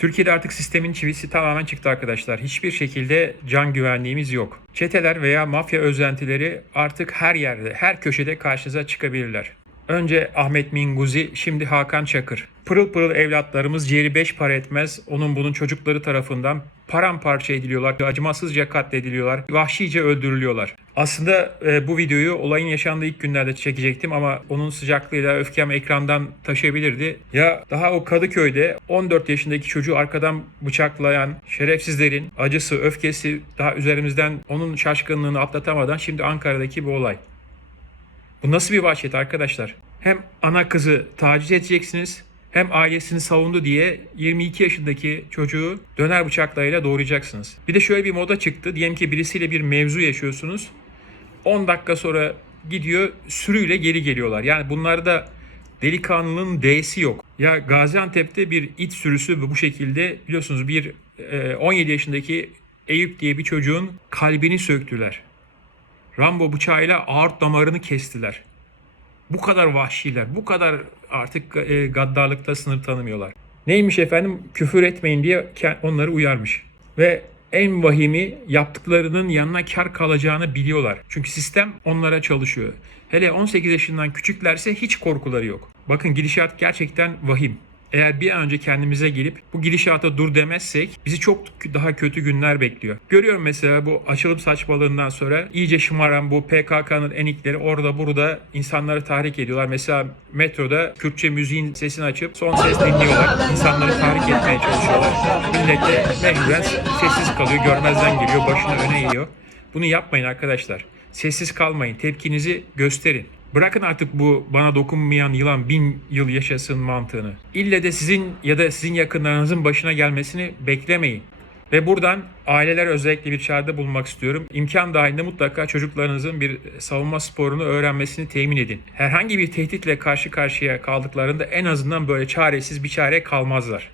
Türkiye'de artık sistemin çivisi tamamen çıktı arkadaşlar. Hiçbir şekilde can güvenliğimiz yok. Çeteler veya mafya özentileri artık her yerde, her köşede karşınıza çıkabilirler. Önce Ahmet Minguzi, şimdi Hakan Çakır. Pırıl pırıl evlatlarımız ciğeri beş para etmez. Onun bunun çocukları tarafından paramparça ediliyorlar. Acımasızca katlediliyorlar. Vahşice öldürülüyorlar. Aslında e, bu videoyu olayın yaşandığı ilk günlerde çekecektim ama onun sıcaklığıyla öfkem ekrandan taşıyabilirdi. Ya daha o Kadıköy'de 14 yaşındaki çocuğu arkadan bıçaklayan şerefsizlerin acısı, öfkesi daha üzerimizden onun şaşkınlığını atlatamadan şimdi Ankara'daki bu olay. Bu nasıl bir vahşet arkadaşlar? Hem ana kızı taciz edeceksiniz hem ailesini savundu diye 22 yaşındaki çocuğu döner bıçaklarıyla doğrayacaksınız. Bir de şöyle bir moda çıktı. Diyelim ki birisiyle bir mevzu yaşıyorsunuz. 10 dakika sonra gidiyor sürüyle geri geliyorlar. Yani bunlarda delikanlının D'si yok. Ya Gaziantep'te bir it sürüsü bu şekilde biliyorsunuz bir e, 17 yaşındaki Eyüp diye bir çocuğun kalbini söktüler. Rambo bıçağıyla aort damarını kestiler. Bu kadar vahşiler, bu kadar artık e, gaddarlıkta sınır tanımıyorlar. Neymiş efendim? Küfür etmeyin diye onları uyarmış. Ve en vahimi yaptıklarının yanına kar kalacağını biliyorlar. Çünkü sistem onlara çalışıyor. Hele 18 yaşından küçüklerse hiç korkuları yok. Bakın gidişat gerçekten vahim. Eğer bir an önce kendimize gelip bu gidişata dur demezsek bizi çok daha kötü günler bekliyor. Görüyorum mesela bu açılım saçmalığından sonra iyice şımaran bu PKK'nın enikleri orada burada insanları tahrik ediyorlar. Mesela metroda Kürtçe müziğin sesini açıp son ses dinliyorlar. İnsanları tahrik etmeye çalışıyorlar. Millet de mecburen sessiz kalıyor, görmezden geliyor, başını öne eğiyor. Bunu yapmayın arkadaşlar. Sessiz kalmayın, tepkinizi gösterin. Bırakın artık bu bana dokunmayan yılan bin yıl yaşasın mantığını. İlle de sizin ya da sizin yakınlarınızın başına gelmesini beklemeyin. Ve buradan aileler özellikle bir çağrıda bulunmak istiyorum. İmkan dahilinde mutlaka çocuklarınızın bir savunma sporunu öğrenmesini temin edin. Herhangi bir tehditle karşı karşıya kaldıklarında en azından böyle çaresiz bir çare kalmazlar.